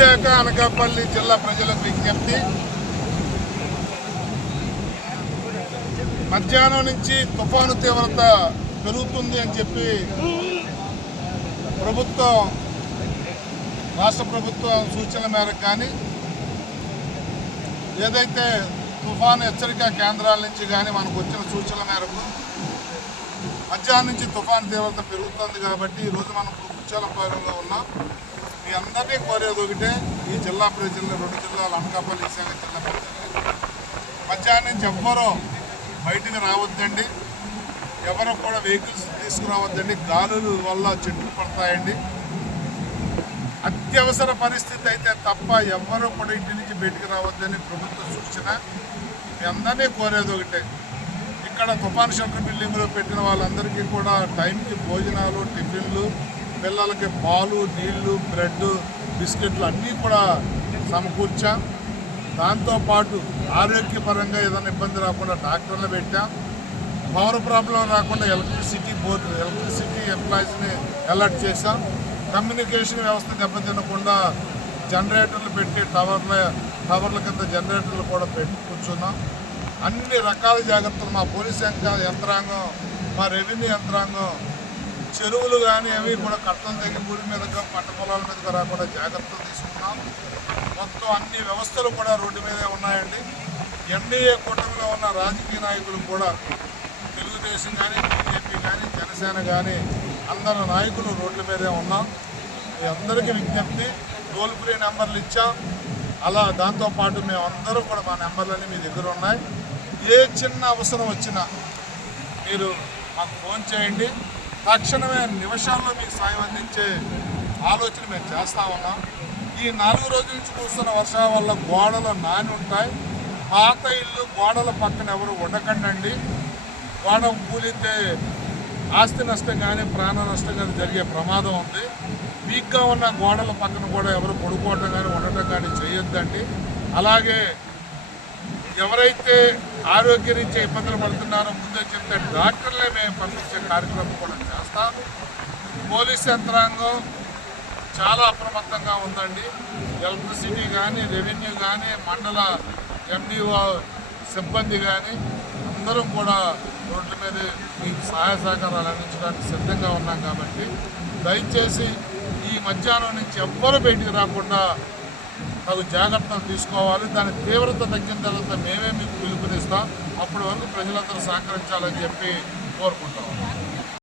విశాఖ అనకాపల్లి జిల్లా ప్రజలకు విజ్ఞప్తి మధ్యాహ్నం నుంచి తుఫాను తీవ్రత పెరుగుతుంది అని చెప్పి ప్రభుత్వం రాష్ట్ర ప్రభుత్వం సూచనల మేరకు కానీ ఏదైతే తుఫాను హెచ్చరిక కేంద్రాల నుంచి కానీ మనకు వచ్చిన సూచనల మేరకు మధ్యాహ్నం నుంచి తుఫాను తీవ్రత పెరుగుతుంది కాబట్టి ఈరోజు మనం కుచ్చాలపాలెంలో ఉన్నాం మీ అందరినీ కోరేది ఒకటే ఈ జిల్లా ప్రజల్లో రెండు జిల్లాలు అనకాపల్లి ఈశాన్య జిల్లా మధ్యాహ్నం నుంచి ఎవ్వరూ బయటికి రావద్దండి ఎవరు కూడా వెహికల్స్ తీసుకురావద్దండి గాలుల వల్ల చెట్లు పడతాయండి అత్యవసర పరిస్థితి అయితే తప్ప ఎవ్వరూ కూడా ఇంటి నుంచి బయటికి రావద్దని ప్రభుత్వ సూచన మీ అందరినీ కోరేది ఒకటే ఇక్కడ తుఫాన్ షెల్టర్ బిల్డింగ్లో పెట్టిన వాళ్ళందరికీ కూడా టైంకి భోజనాలు టిఫిన్లు పిల్లలకి పాలు నీళ్లు బ్రెడ్ బిస్కెట్లు అన్నీ కూడా సమకూర్చాం దాంతోపాటు ఆరోగ్యపరంగా ఏదైనా ఇబ్బంది రాకుండా డాక్టర్లు పెట్టాం పవర్ ప్రాబ్లం రాకుండా ఎలక్ట్రిసిటీ బోర్డు ఎలక్ట్రిసిటీ ఎంప్లాయీస్ని అలర్ట్ చేశాం కమ్యూనికేషన్ వ్యవస్థ దెబ్బతినకుండా జనరేటర్లు పెట్టి టవర్ల టవర్ల కింద జనరేటర్లు కూడా పెట్టి కూర్చున్నాం అన్ని రకాల జాగ్రత్తలు మా పోలీస్ యంత్రాంగం మా రెవెన్యూ యంత్రాంగం చెరువులు కానీ అవి కూడా కట్టలు తగ్గి భూమి మీదగా పంట పొలాల మీద రాకుండా జాగ్రత్తలు తీసుకున్నాం మొత్తం అన్ని వ్యవస్థలు కూడా రోడ్డు మీదే ఉన్నాయండి ఎన్డీఏ కూటమిలో ఉన్న రాజకీయ నాయకులు కూడా తెలుగుదేశం కానీ బీజేపీ కానీ జనసేన కానీ అందరు నాయకులు రోడ్ల మీదే ఉన్నాం మీ అందరికీ విజ్ఞప్తి టోల్ ఫ్రీ నెంబర్లు ఇచ్చాం అలా దాంతోపాటు మేమందరూ కూడా మా నెంబర్లన్నీ మీ దగ్గర ఉన్నాయి ఏ చిన్న అవసరం వచ్చినా మీరు మాకు ఫోన్ చేయండి తక్షణమే నిమిషాల్లో మీకు సాయం అందించే ఆలోచన మేము చేస్తా ఉన్నాం ఈ నాలుగు రోజుల నుంచి కూర్చున్న వర్షం వల్ల గోడలు నాని ఉంటాయి పాత ఇల్లు గోడల పక్కన ఎవరు ఉండకండి గోడ కూలితే ఆస్తి నష్టం కానీ ప్రాణ నష్టం కానీ జరిగే ప్రమాదం ఉంది వీక్గా ఉన్న గోడల పక్కన కూడా ఎవరు పడుకోవటం కానీ ఉండటం కానీ చేయొద్దండి అలాగే ఎవరైతే ఆరోగ్యరీత్యా ఇబ్బందులు పడుతున్నారో ముందే చెప్తే డాక్టర్లే మేము పంపించే కార్యక్రమం కూడా చేస్తాం పోలీస్ యంత్రాంగం చాలా అప్రమత్తంగా ఉందండి ఎలక్ట్రిసిటీ కానీ రెవెన్యూ కానీ మండల ఎండిఓ సిబ్బంది కానీ అందరం కూడా రోడ్ల మీద మీకు సహాయ సహకారాలు అందించడానికి సిద్ధంగా ఉన్నాం కాబట్టి దయచేసి ఈ మధ్యాహ్నం నుంచి ఎవ్వరూ బయటికి రాకుండా తగు జాగ్రత్తలు తీసుకోవాలి దాని తీవ్రత తగ్గిన తర్వాత మేమే మీకు పిలుపునిస్తాం అప్పటి వరకు ప్రజలందరూ సహకరించాలని చెప్పి కోరుకుంటాం